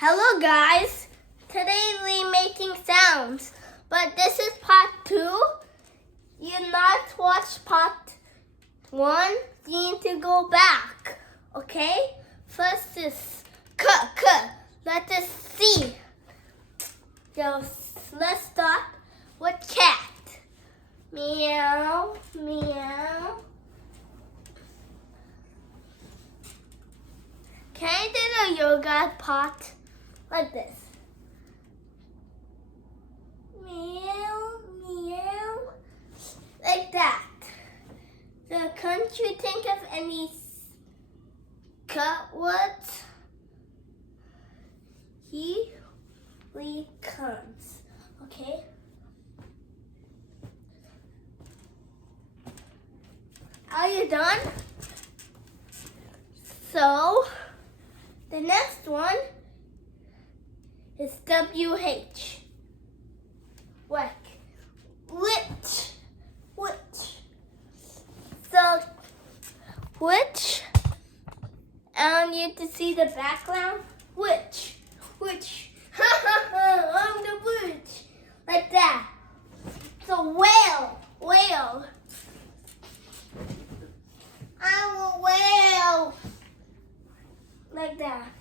Hello guys, today we're making sounds, but this is part 2. You not watch part 1, you need to go back, okay? First is k, let us see. So let's start with cat. Meow, meow. Can I do the yoga part? Like this. Meow, meow. Like that. So can't you think of any cut words? He comes. Okay? Are you done? So, the next one is WH. Whack. Which. So, which. And you have to see the background. Which. I'm the witch. Like that. So, whale. I'm a whale. Like that.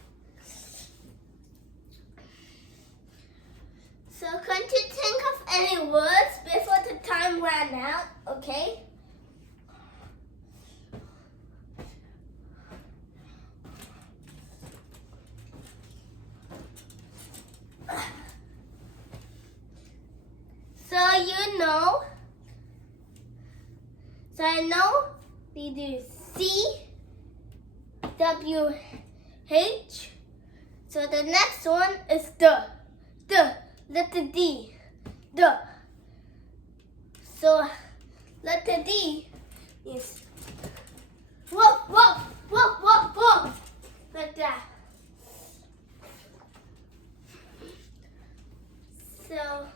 So can't you think of any words before the time ran out, okay? So I know we do C, W, H. So the next one is the letter D. The. So letter D is whoop. Like that. So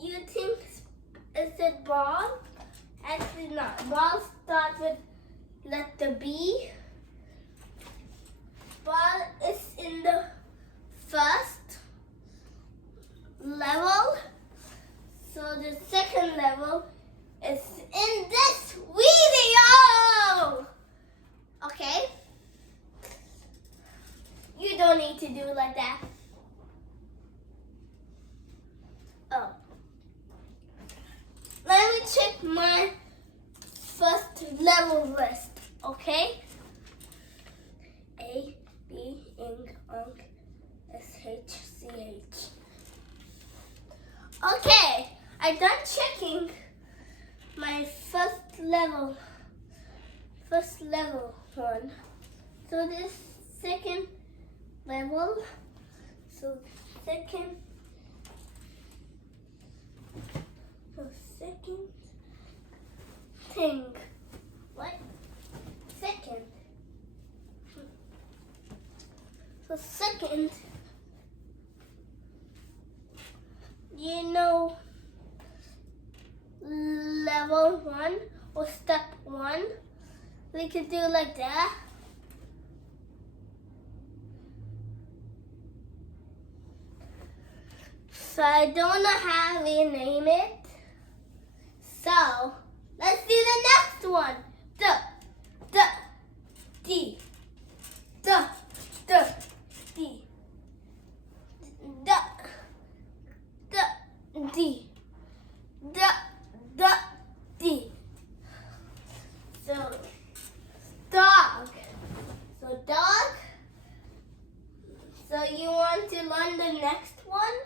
you think is it ball? Actually not. Ball starts with letter B. Ball is in the first level. So the second level is in this video. Okay? You don't need to do like that. Oh. Let me check my first level list. Okay? A, B, ing, unk, SH. Okay, I'm done checking my first level one. So this second level, second thing. What? Second. So second, level 1 or step 1, we could do like that. So I don't know how we name it. So let's do the next one. D. D. So dog. So you want to learn the next one?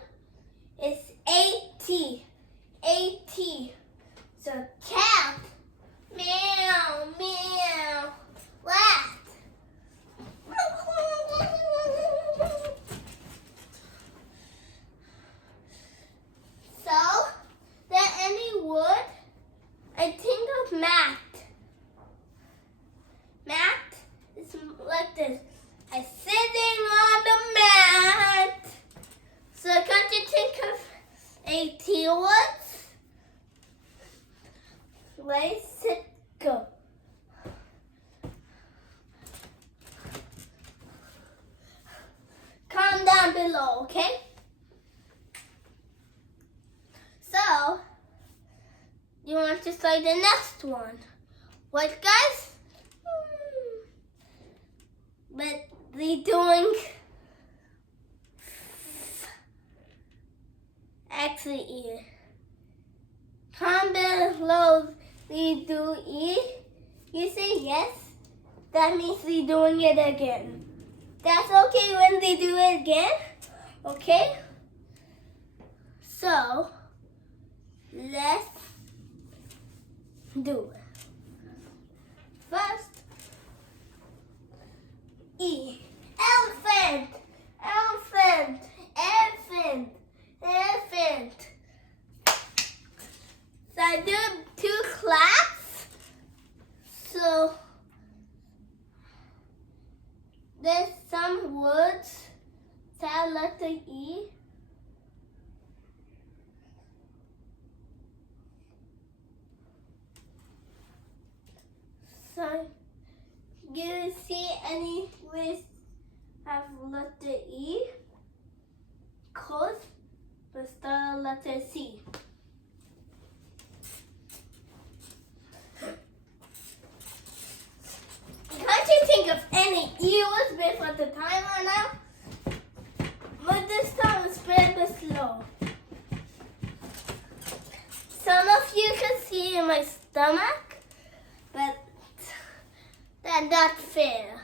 It's AT. So cat. Meow. Rat. So, there any word? I think of mat. Mat is like this. I'm sitting on the mat. So can't you think of AT words? Lay, sit, go. below, okay? So, you want to start the next one. What, guys? But they're doing actually E. Comment below they do E. You say yes. That means they're doing it again. That's okay when they do it again. Okay? So, let's do it. First, E. Elephant. Elephant. Elephant. Elephant. So I do 2 claps. So there's some words that letter E. So you see any words have letter E? Close, but start letter C. Can't you think of any E words before the timer now? But this time it's very slow. Some of you can see in my stomach, but that's not fair.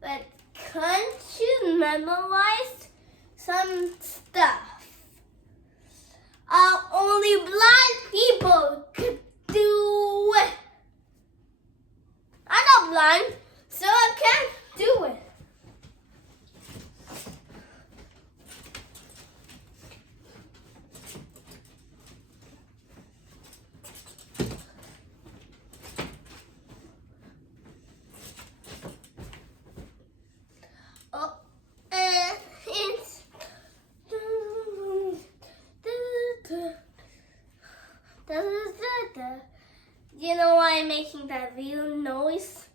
But can't you memorize some stuff? Only blind people could do it. I'm not blind, so I can't do it. Oh, and it's you know why I'm making that weird noise?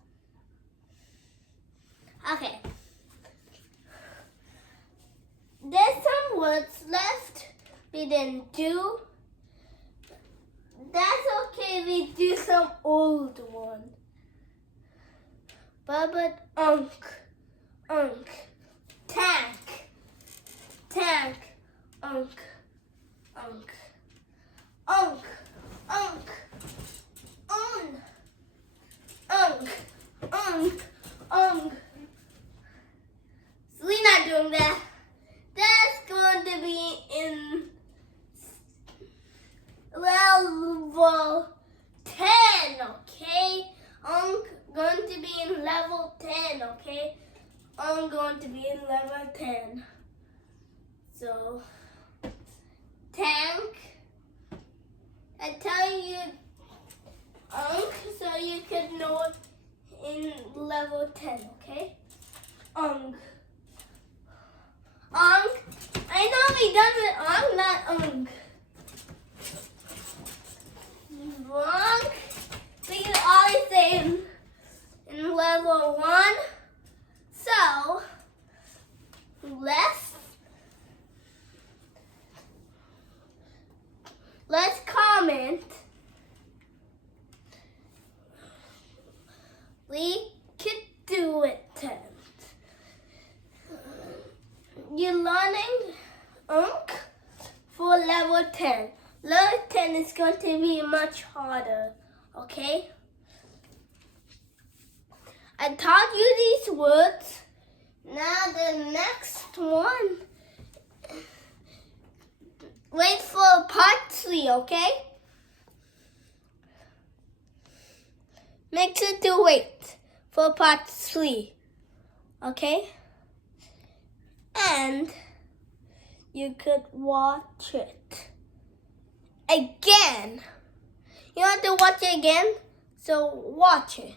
Okay. There's some words left we didn't do. That's okay, we do some old one. But unk, tank, unk, So we're not doing that. That's going to be in level 10, okay? I'm going to be in level 10, okay? I'm going to be in level 10. So, tank. I tell you so you can know it in level 10, okay? I know we done with not wrong. We can always say in level 1. So, let's comment. We could do it 10. You're learning for level 10. Level 10 is going to be much harder, okay? I taught you these words. Now the next one. Wait for part 3, okay? Make sure to wait for part 3, okay? And you could watch it again. You want to watch it again? So watch it.